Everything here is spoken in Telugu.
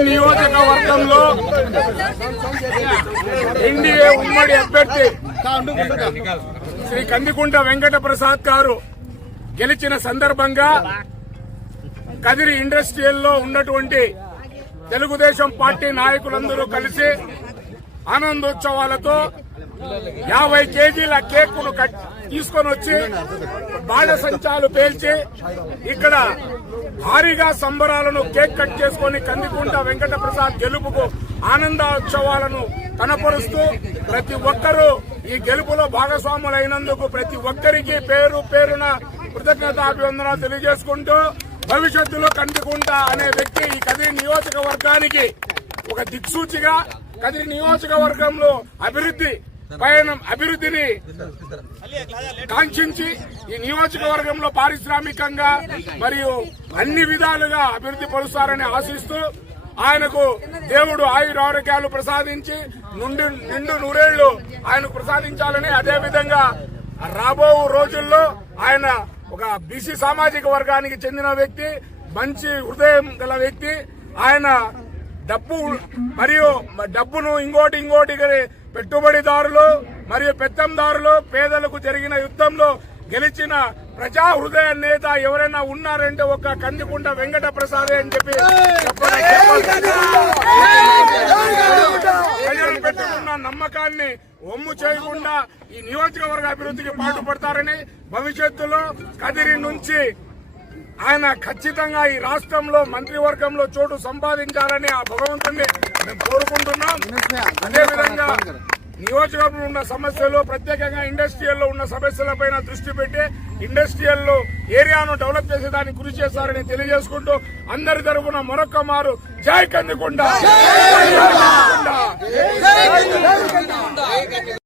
నియోజకవర్గంలో ఎన్డీఏ ఉమ్మడి అభ్యర్థి శ్రీ కందికుంట వెంకట ప్రసాద్ గారు గెలిచిన సందర్భంగా కదిరి ఇండస్ట్రియల్లో ఉన్నటువంటి తెలుగుదేశం పార్టీ నాయకులందరూ కలిసి ఆనందోత్సవాలతో యాభై కేజీల కేకును కట్- తీసుకొని వచ్చి బాణసంచాలు పేల్చి ఇక్కడ భారీగా సంబరాలను కేక్ కట్ చేసుకొని కందికుంట వెంకట ప్రసాద్ గెలుపుకు ఆనందోత్సవాలను కనపరుస్తూ ప్రతి ఒక్కరూ ఈ గెలుపులో భాగస్వాములైనందుకు ప్రతి ఒక్కరికి పేరు పేరున కృతజ్ఞతాభివందనాలు తెలియజేసుకుంటూ భవిష్యత్తులో కందికుంట అనే వ్యక్తి ఈ కదిరి నియోజకవర్గానికి ఒక దిక్సూచిగా కదిరి నియోజకవర్గంలో అభివృద్ధి పయనం అభివృద్ధిని కాంక్షించి ఈ నియోజకవర్గంలో పారిశ్రామికంగా మరియు అన్ని విధాలుగా అభివృద్ధి పరుస్తారని ఆశిస్తూ ఆయనకు దేవుడు ఆయుర ఆరోగ్యాలు ప్రసాదించి నుండి నిండు నూరేళ్ళు ఆయనకు ప్రసాదించాలని అదేవిధంగా రాబో రోజుల్లో ఆయన ఒక బీసీ సామాజిక వర్గానికి చెందిన వ్యక్తి మంచి హృదయం గల వ్యక్తి. ఆయన డబ్బు మరియు డబ్బును ఇంకోటి ఇంకోటి పెట్టుబడిదారులు మరియు పెత్తందారులు పేదలకు జరిగిన యుద్ధంలో గెలిచిన ప్రజా హృదయ నేత ఎవరైనా ఉన్నారంటే ఒక కందికుంట వెంకట ప్రసాదే అని చెప్పి ప్రజలు పెట్టుకున్న నమ్మకాన్ని ఒమ్ము చేయకుండా ఈ నియోజకవర్గ అభివృద్ధికి పాటుపడతారని భవిష్యత్తులో కదిరి నుంచి ఆయన ఖచ్చితంగా ఈ రాష్ట్రంలో మంత్రివర్గంలో చోటు సంపాదించాలని ఆ భగవంతుని మేము కోరుకుంటున్నాం. అదేవిధంగా నియోజకవర్గంలో ఉన్న సమస్యలు ప్రత్యేకంగా ఇండస్ట్రియల్లో ఉన్న సమస్యలపైన దృష్టి పెట్టి ఇండస్ట్రియల్ ఏరియాను డెవలప్ చేసేదానికి కృషి చేస్తారని తెలియజేసుకుంటూ అందరి తరఫున మరొక్క మారు. జై కందికుండ!